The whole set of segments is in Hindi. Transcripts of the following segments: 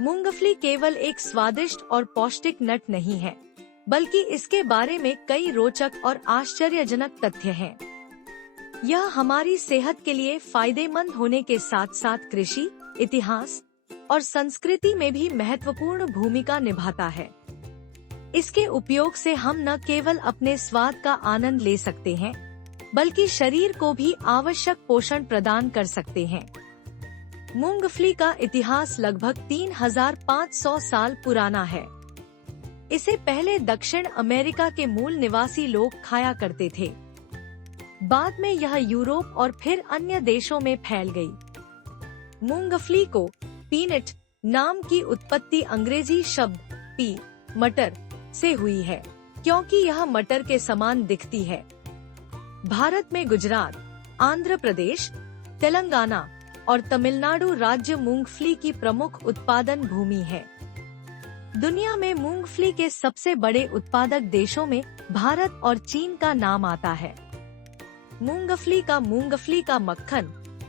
मूंगफली केवल एक स्वादिष्ट और पौष्टिक नट नहीं है, बल्कि इसके बारे में कई रोचक और आश्चर्यजनक तथ्य हैं। यह हमारी सेहत के लिए फायदेमंद होने के साथ साथ कृषि, इतिहास और संस्कृति में भी महत्वपूर्ण भूमिका निभाता है। इसके उपयोग से हम न केवल अपने स्वाद का आनंद ले सकते हैं, बल्कि शरीर को भी आवश्यक पोषण प्रदान कर सकते हैं। मूंगफली का इतिहास लगभग 3500 साल पुराना है। इसे पहले दक्षिण अमेरिका के मूल निवासी लोग खाया करते थे। बाद में यह यूरोप और फिर अन्य देशों में फैल गई। मूंगफली को पीनट नाम की उत्पत्ति अंग्रेजी शब्द पी मटर से हुई है, क्योंकि यह मटर के समान दिखती है। भारत में गुजरात, आंध्र प्रदेश, तेलंगाना और तमिलनाडु राज्य मूंगफली की प्रमुख उत्पादन भूमि है। दुनिया में मूंगफली के सबसे बड़े उत्पादक देशों में भारत और चीन का नाम आता है। मूंगफली का मक्खन,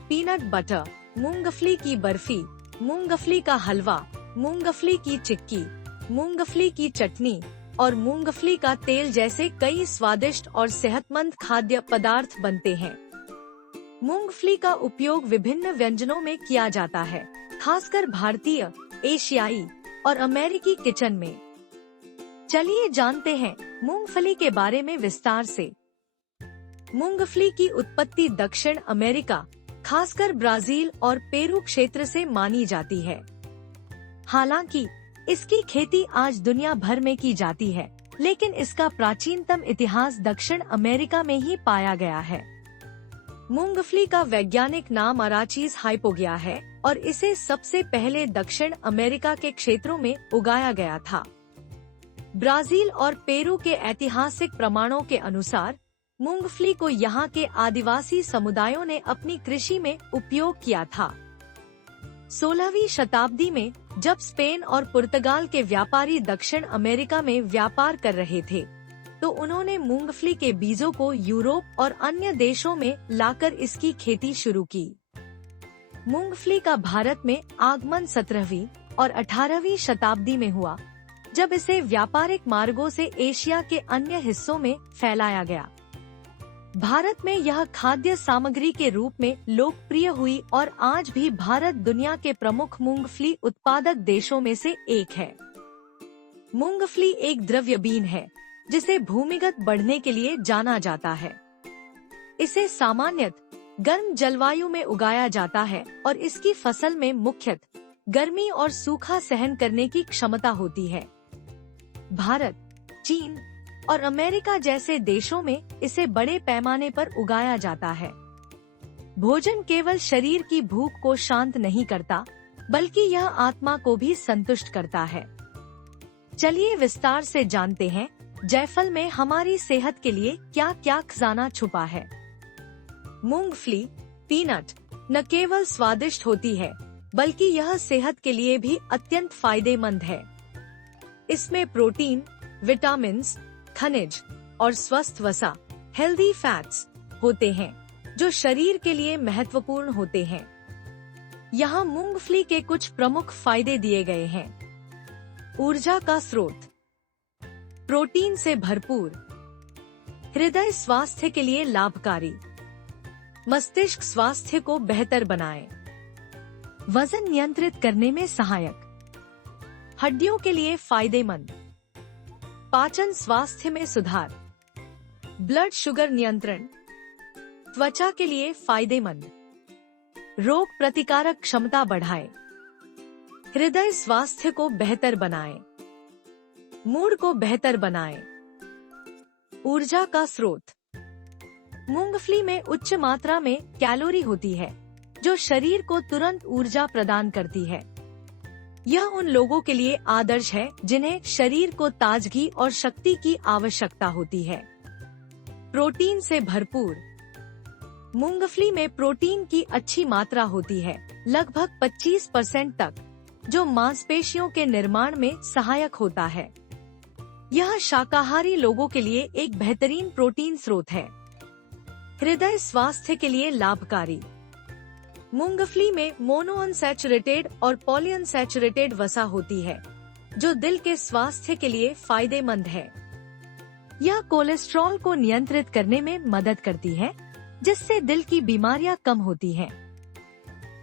पीनट बटर, मूंगफली की बर्फी, मूंगफली का हलवा, मूंगफली की चिक्की, मूंगफली की चटनी और मूंगफली का तेल जैसे कई स्वादिष्ट और सेहतमंद खाद्य पदार्थ बनते हैं। मूंगफली का उपयोग विभिन्न व्यंजनों में किया जाता है, खासकर भारतीय, एशियाई और अमेरिकी किचन में। चलिए जानते हैं मूंगफली के बारे में विस्तार से। मूंगफली की उत्पत्ति दक्षिण अमेरिका, खासकर ब्राजील और पेरू क्षेत्र से मानी जाती है। हालांकि इसकी खेती आज दुनिया भर में की जाती है, लेकिन इसका प्राचीनतम इतिहास दक्षिण अमेरिका में ही पाया गया है। मूंगफली का वैज्ञानिक नाम अराचीज हाइपोगिया है और इसे सबसे पहले दक्षिण अमेरिका के क्षेत्रों में उगाया गया था। ब्राजील और पेरू के ऐतिहासिक प्रमाणों के अनुसार मूंगफली को यहाँ के आदिवासी समुदायों ने अपनी कृषि में उपयोग किया था। 16वीं शताब्दी में जब स्पेन और पुर्तगाल के व्यापारी दक्षिण अमेरिका में व्यापार कर रहे थे, तो उन्होंने मूंगफली के बीजों को यूरोप और अन्य देशों में लाकर इसकी खेती शुरू की। मूंगफली का भारत में आगमन 17वीं और 18वीं शताब्दी में हुआ, जब इसे व्यापारिक मार्गों से एशिया के अन्य हिस्सों में फैलाया गया। भारत में यह खाद्य सामग्री के रूप में लोकप्रिय हुई और आज भी भारत दुनिया के प्रमुख मूंगफली उत्पादक देशों में से एक है। मूंगफली एक द्रव्य बीन है, जिसे भूमिगत बढ़ने के लिए जाना जाता है। इसे सामान्यतः गर्म जलवायु में उगाया जाता है और इसकी फसल में मुख्यतः गर्मी और सूखा सहन करने की क्षमता होती है। भारत, चीन और अमेरिका जैसे देशों में इसे बड़े पैमाने पर उगाया जाता है। भोजन केवल शरीर की भूख को शांत नहीं करता, बल्कि यह आत्मा को भी संतुष्ट करता है। चलिए विस्तार से जानते हैं जायफल में हमारी सेहत के लिए क्या क्या खजाना छुपा है। मूंगफली, पीनट न केवल स्वादिष्ट होती है, बल्कि यह सेहत के लिए भी अत्यंत फायदेमंद है। इसमें प्रोटीन, विटामिन, खनिज और स्वस्थ वसा, हेल्दी फैट्स होते हैं, जो शरीर के लिए महत्वपूर्ण होते हैं। यहाँ मूंगफली के कुछ प्रमुख फायदे दिए गए हैं। ऊर्जा का स्रोत, प्रोटीन से भरपूर, हृदय स्वास्थ्य के लिए लाभकारी, मस्तिष्क स्वास्थ्य को बेहतर बनाए, वजन नियंत्रित करने में सहायक, हड्डियों के लिए फायदेमंद, पाचन स्वास्थ्य में सुधार, ब्लड शुगर नियंत्रण, त्वचा के लिए फायदेमंद, रोग प्रतिकारक क्षमता बढ़ाए, हृदय स्वास्थ्य को बेहतर बनाए, मूड को बेहतर बनाए। ऊर्जा का स्रोत, मूंगफली में उच्च मात्रा में कैलोरी होती है, जो शरीर को तुरंत ऊर्जा प्रदान करती है। यह उन लोगों के लिए आदर्श है जिन्हें शरीर को ताजगी और शक्ति की आवश्यकता होती है। प्रोटीन से भरपूर, मूंगफली में प्रोटीन की अच्छी मात्रा होती है, लगभग 25% तक, जो मांसपेशियों के निर्माण में सहायक होता है। यह शाकाहारी लोगों के लिए एक बेहतरीन प्रोटीन स्रोत है। हृदय स्वास्थ्य के लिए लाभकारी, मूंगफली में मोनोअनसैचुरेटेड और पॉलीअनसैचुरेटेड वसा होती है, जो दिल के स्वास्थ्य के लिए फायदेमंद है। यह कोलेस्ट्रॉल को नियंत्रित करने में मदद करती है, जिससे दिल की बीमारियां कम होती हैं।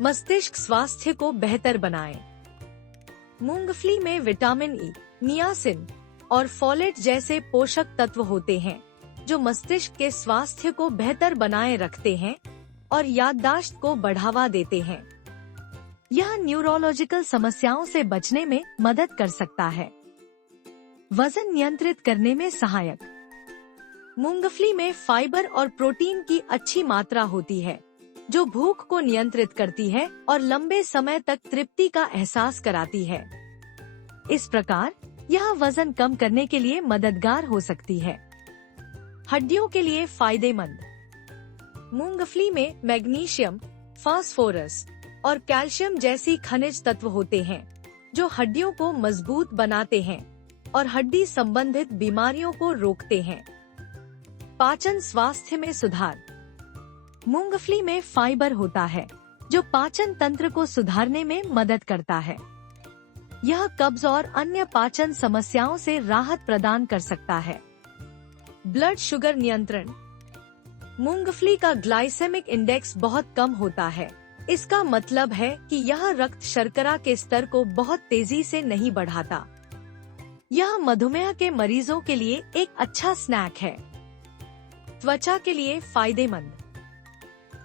मस्तिष्क स्वास्थ्य को बेहतर बनाएं। मूंगफली में विटामिन ई, नियासिन और फोलेट जैसे पोषक तत्व होते हैं, जो मस्तिष्क के स्वास्थ्य को बेहतर बनाए रखते हैं और याददाश्त को बढ़ावा देते हैं। यह न्यूरोलॉजिकल समस्याओं से बचने में मदद कर सकता है। वजन नियंत्रित करने में सहायक। मूंगफली में फाइबर और प्रोटीन की अच्छी मात्रा होती है, जो भूख को नियंत्रित करती है और लंबे समय तक तृप्ति का एहसास कराती है। इस प्रकार यह वजन कम करने के लिए मददगार हो सकती है। हड्डियों के लिए फायदेमंद। मूंगफली में मैग्नीशियम, फास्फोरस और कैल्शियम जैसी खनिज तत्व होते हैं, जो हड्डियों को मजबूत बनाते हैं और हड्डी संबंधित बीमारियों को रोकते हैं। पाचन स्वास्थ्य में सुधार। मूंगफली में फाइबर होता है, जो पाचन तंत्र को सुधारने में मदद करता है। यह कब्ज और अन्य पाचन समस्याओं से राहत प्रदान कर सकता है। ब्लड शुगर नियंत्रण। मूंगफली का ग्लाइसेमिक इंडेक्स बहुत कम होता है। इसका मतलब है कि यह रक्त शर्करा के स्तर को बहुत तेजी से नहीं बढ़ाता। यह मधुमेह के मरीजों के लिए एक अच्छा स्नैक है। त्वचा के लिए फायदेमंद।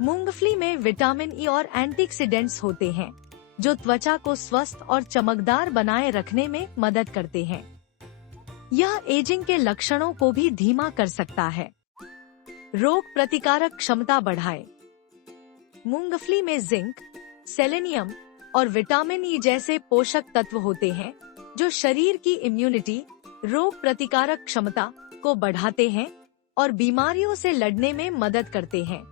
मूंगफली में विटामिन ई और एंटीऑक्सीडेंट्स होते हैं, जो त्वचा को स्वस्थ और चमकदार बनाए रखने में मदद करते हैं। यह एजिंग के लक्षणों को भी धीमा कर सकता है। रोग प्रतिकारक क्षमता बढ़ाए। मूंगफली में जिंक, सेलेनियम और विटामिन ई जैसे पोषक तत्व होते हैं, जो शरीर की इम्यूनिटी, रोग प्रतिकारक क्षमता को बढ़ाते हैं और बीमारियों से लड़ने में मदद करते हैं।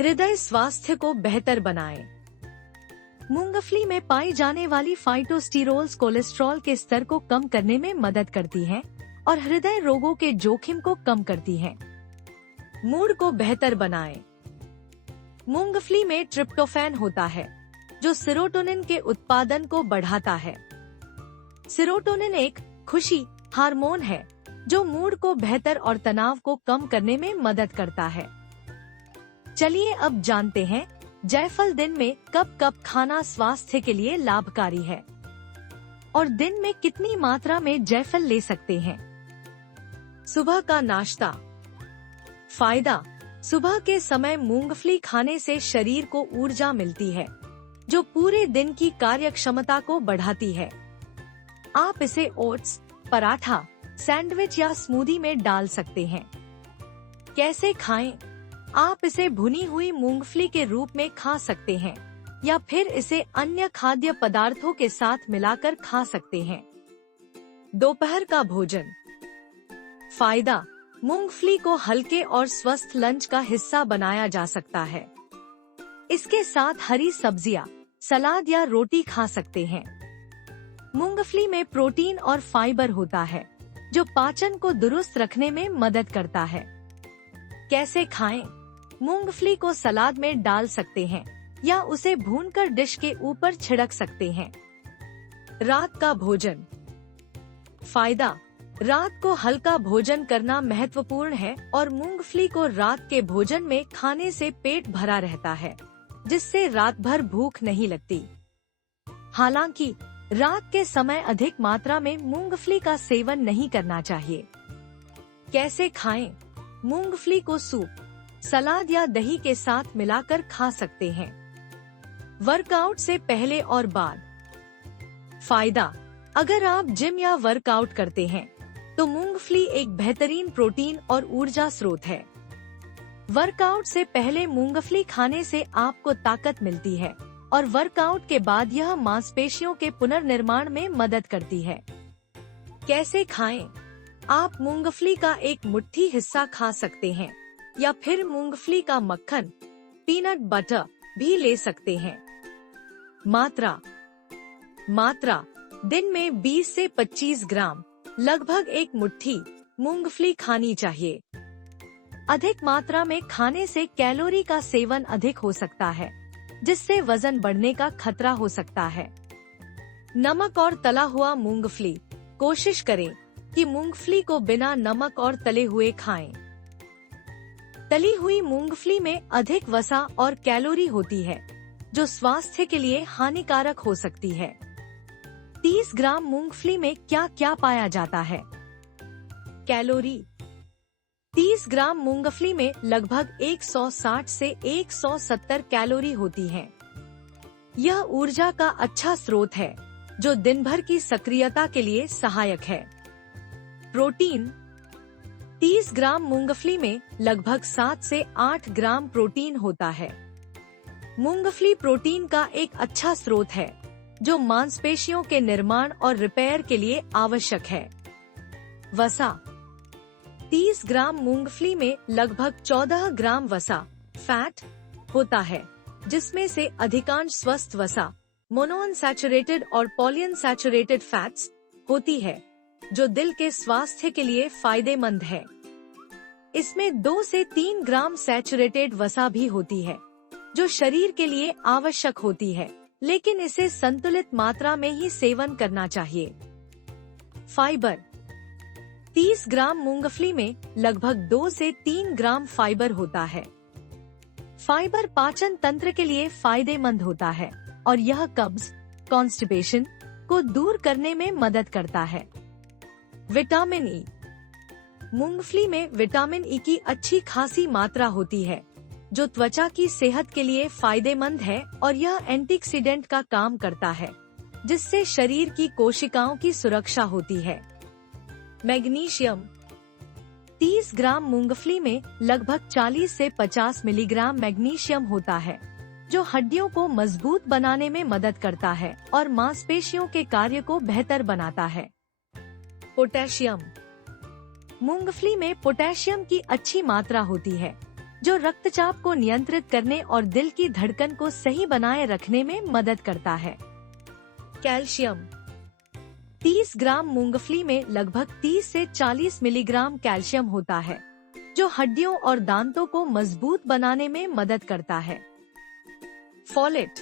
हृदय स्वास्थ्य को बेहतर बनाएं। मूंगफली में पाई जाने वाली फाइटोस्टेरोल्स कोलेस्ट्रॉल के स्तर को कम करने में मदद करती हैं और हृदय रोगों के जोखिम को कम करती हैं। मूड को बेहतर बनाएं। मूंगफली में ट्रिप्टोफैन होता है, जो सेरोटोनिन के उत्पादन को बढ़ाता है। सेरोटोनिन एक खुशी हार्मोन है, जो मूड को बेहतर और तनाव को कम करने में मदद करता है। चलिए अब जानते हैं जायफल दिन में कब कब खाना स्वास्थ्य के लिए लाभकारी है और दिन में कितनी मात्रा में जायफल ले सकते हैं। सुबह का नाश्ता। फायदा। सुबह के समय मूंगफली खाने से शरीर को ऊर्जा मिलती है, जो पूरे दिन की कार्य क्षमता को बढ़ाती है। आप इसे ओट्स, पराठा, सैंडविच या स्मूदी में डाल सकते हैं। कैसे खाएं? आप इसे भुनी हुई मूंगफली के रूप में खा सकते हैं या फिर इसे अन्य खाद्य पदार्थों के साथ मिलाकर खा सकते हैं। दोपहर का भोजन। फायदा। मूंगफली को हल्के और स्वस्थ लंच का हिस्सा बनाया जा सकता है। इसके साथ हरी सब्जियां, सलाद या रोटी खा सकते हैं। मूंगफली में प्रोटीन और फाइबर होता है, जो पाचन को दुरुस्त रखने में मदद करता है। कैसे खाएं? मूंगफली को सलाद में डाल सकते हैं या उसे भूनकर डिश के ऊपर छिड़क सकते हैं। रात का भोजन। फायदा। रात को हल्का भोजन करना महत्वपूर्ण है और मूंगफली को रात के भोजन में खाने से पेट भरा रहता है, जिससे रात भर भूख नहीं लगती। हालांकि रात के समय अधिक मात्रा में मूंगफली का सेवन नहीं करना चाहिए। कैसे खाएं? मूंगफली को सूप, सलाद या दही के साथ मिलाकर खा सकते हैं। वर्कआउट से पहले और बाद। फायदा। अगर आप जिम या वर्कआउट करते हैं, तो मूंगफली एक बेहतरीन प्रोटीन और ऊर्जा स्रोत है। वर्कआउट से पहले मूंगफली खाने से आपको ताकत मिलती है और वर्कआउट के बाद यह मांसपेशियों के पुनर्निर्माण में मदद करती है। कैसे खाएं? आप मूंगफली का एक मुट्ठी हिस्सा खा सकते हैं या फिर मूंगफली का मक्खन, पीनट बटर भी ले सकते हैं। मात्रा। दिन में 20 से 25 ग्राम, लगभग एक मुट्ठी मूंगफली खानी चाहिए। अधिक मात्रा में खाने से कैलोरी का सेवन अधिक हो सकता है, जिससे वजन बढ़ने का खतरा हो सकता है। नमक और तला हुआ मूंगफली। कोशिश करें कि मूंगफली को बिना नमक और तले हुए खाएं। तली हुई मूंगफली में अधिक वसा और कैलोरी होती है, जो स्वास्थ्य के लिए हानिकारक हो सकती है। 30 ग्राम मूंगफली में क्या क्या पाया जाता है? कैलोरी। 30 ग्राम मूंगफली में लगभग 160 से 170 कैलोरी होती हैं। यह ऊर्जा का अच्छा स्रोत है, जो दिन भर की सक्रियता के लिए सहायक है। प्रोटीन। 30 ग्राम मूंगफली में लगभग 7 से 8 ग्राम प्रोटीन होता है। मूंगफली प्रोटीन का एक अच्छा स्रोत है, जो मांसपेशियों के निर्माण और रिपेयर के लिए आवश्यक है। वसा। 30 ग्राम मूंगफली में लगभग 14 ग्राम वसा फैट होता है, जिसमें से अधिकांश स्वस्थ वसा मोनोअनसैचुरेटेड और पॉलीअनसैचुरेटेड फैट्स होती है, जो दिल के स्वास्थ्य के लिए फायदेमंद है। इसमें 2 से 3 ग्राम सैचुरेटेड वसा भी होती है, जो शरीर के लिए आवश्यक होती है, लेकिन इसे संतुलित मात्रा में ही सेवन करना चाहिए। फाइबर। 30 ग्राम मूंगफली में लगभग 2 से 3 ग्राम फाइबर होता है। फाइबर पाचन तंत्र के लिए फायदेमंद होता है और यह कब्ज, कॉन्स्टिपेशन को दूर करने में मदद करता है। Vitamin E. मूंगफली में विटामिन ई की अच्छी खासी मात्रा होती है, जो त्वचा की सेहत के लिए फायदेमंद है और यह एंटीऑक्सीडेंट का काम करता है, जिससे शरीर की कोशिकाओं की सुरक्षा होती है। मैग्नीशियम। 30 ग्राम मूंगफली में लगभग 40 से 50 मिलीग्राम मैग्नीशियम होता है, जो हड्डियों को मजबूत बनाने में मदद करता है और मांसपेशियों के कार्य को बेहतर बनाता है। पोटेशियम। मूंगफली में पोटेशियम की अच्छी मात्रा होती है, जो रक्तचाप को नियंत्रित करने और दिल की धड़कन को सही बनाए रखने में मदद करता है। कैल्शियम। 30 ग्राम मूंगफली में लगभग 30 से 40 मिलीग्राम कैल्शियम होता है, जो हड्डियों और दांतों को मजबूत बनाने में मदद करता है। फोलेट।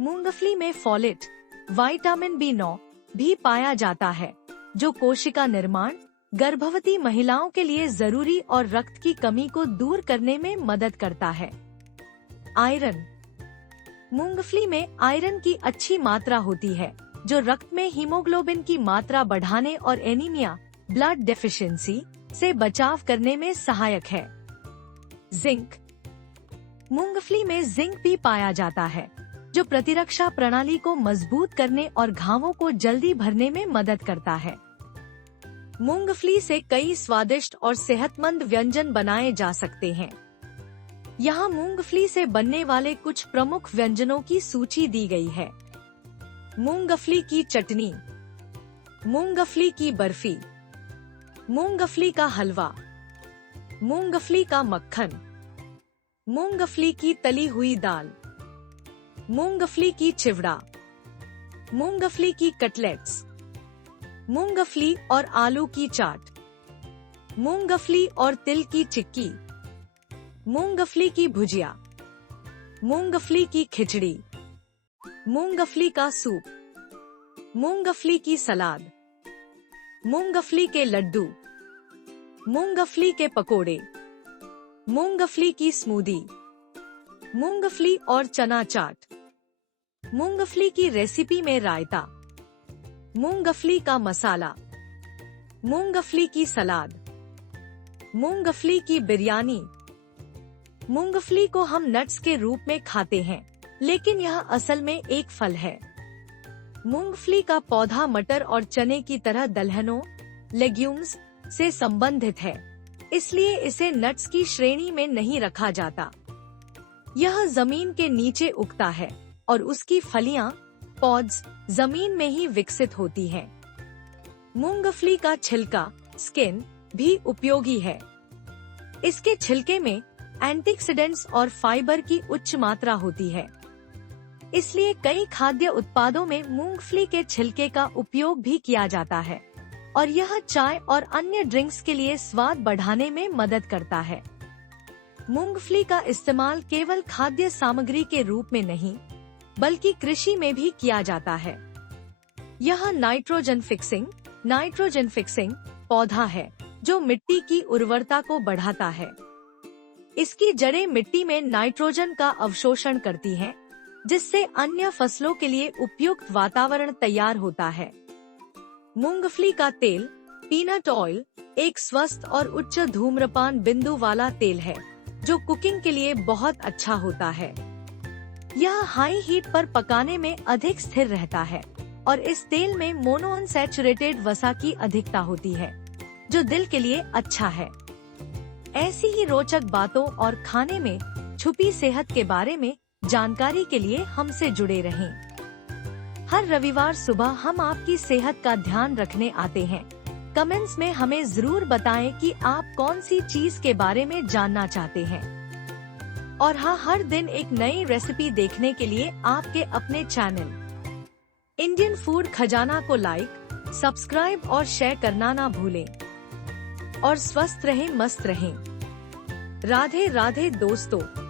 मूंगफली में फोलेट, विटामिन B9 भी पाया जाता है, जो कोशिका निर्माण, गर्भवती महिलाओं के लिए जरूरी और रक्त की कमी को दूर करने में मदद करता है। आयरन। मूंगफली में आयरन की अच्छी मात्रा होती है, जो रक्त में हीमोग्लोबिन की मात्रा बढ़ाने और एनीमिया, ब्लड डेफिशिएंसी से बचाव करने में सहायक है। जिंक। मूंगफली में जिंक भी पाया जाता है, जो प्रतिरक्षा प्रणाली को मजबूत करने और घावों को जल्दी भरने में मदद करता है। मूंगफली से कई स्वादिष्ट और सेहतमंद व्यंजन बनाए जा सकते हैं। यहाँ मूंगफली से बनने वाले कुछ प्रमुख व्यंजनों की सूची दी गई है। मूंगफली की चटनी, मूंगफली की बर्फी, मूंगफली का हलवा, मूंगफली का मक्खन, मूंगफली की तली हुई दाल, मूंगफली की चिवड़ा, मूंगफली की कटलेट्स, मूंगफली और आलू की चाट, मूंगफली और तिल की चिक्की, मूंगफली की भुजिया, मूंगफली की खिचड़ी, मूंगफली का सूप, मूंगफली की सलाद, मूंगफली के लड्डू, मूंगफली के पकोड़े, मूंगफली की स्मूदी, मूंगफली और चना चाट, मूंगफली की रेसिपी में रायता, मूंगफली का मसाला, मूंगफली की सलाद, मूंगफली की बिरयानी। मूंगफली को हम नट्स के रूप में खाते हैं, लेकिन यह असल में एक फल है। मूंगफली का पौधा मटर और चने की तरह दलहनों, लेग्यूम्स से संबंधित है, इसलिए इसे नट्स की श्रेणी में नहीं रखा जाता। यह जमीन के नीचे उगता है और उसकी फलियां, पॉड्स, जमीन में ही विकसित होती हैं। मूंगफली का छिलका, स्किन, भी उपयोगी है। इसके छिलके में एंटीऑक्सीडेंट्स और फाइबर की उच्च मात्रा होती है, इसलिए कई खाद्य उत्पादों में मूंगफली के छिलके का उपयोग भी किया जाता है और यह चाय और अन्य ड्रिंक्स के लिए स्वाद बढ़ाने में मदद करता है। मूंगफली का इस्तेमाल केवल खाद्य सामग्री के रूप में नहीं, बल्कि कृषि में भी किया जाता है। यह नाइट्रोजन फिक्सिंग पौधा है जो मिट्टी की उर्वरता को बढ़ाता है। इसकी जड़ें मिट्टी में नाइट्रोजन का अवशोषण करती हैं, जिससे अन्य फसलों के लिए उपयुक्त वातावरण तैयार होता है। मूंगफली का तेल पीनट ऑयल एक स्वस्थ और उच्च धूम्रपान बिंदु वाला तेल है, जो कुकिंग के लिए बहुत अच्छा होता है। यह हाई हीट पर पकाने में अधिक स्थिर रहता है और इस तेल में मोनोअनसैचुरेटेड वसा की अधिकता होती है, जो दिल के लिए अच्छा है। ऐसी ही रोचक बातों और खाने में छुपी सेहत के बारे में जानकारी के लिए हमसे जुड़े रहें। हर रविवार सुबह हम आपकी सेहत का ध्यान रखने आते हैं। कमेंट्स में हमें जरूर बताएं कि आप कौन सी चीज के बारे में जानना चाहते हैं। और हाँ, हर दिन एक नई रेसिपी देखने के लिए आपके अपने चैनल इंडियन फूड खजाना को लाइक, सब्सक्राइब और शेयर करना ना भूलें। और स्वस्थ रहें, मस्त रहें। राधे राधे दोस्तों।